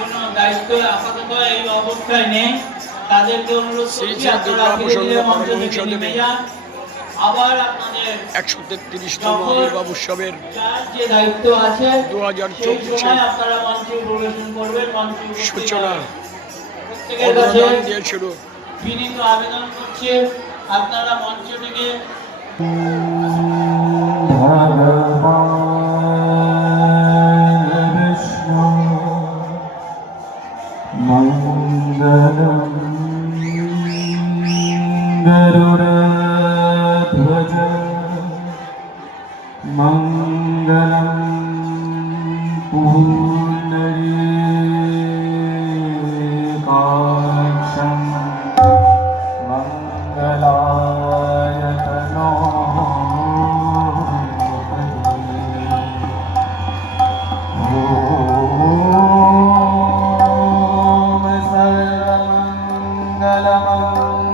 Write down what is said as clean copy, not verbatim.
কোনো দায়িত্ব আপাতত এই অবস্থায় নেই, তাদেরকে অনুরোধ করছি আপনারা ধীরে ধীরে মঞ্চ থেকে নেমে যান। আবার আপনাদের 133তম আবির্ভাব উৎসবের যে দায়িত্ব আছে 2024 আপনারা মঞ্চে প্রবেশন করবেন। মঞ্চে সূচনা প্রত্যেকের কাছে দিয়েছিল। বিনীত আবেদন করছি আপনারা মঞ্চ থেকে মঙ্গলম গরুড়ধ্বজ মঙ্গলম পুণ্ডরীকাক্ষং মঙ্গলায়তনো Mangalam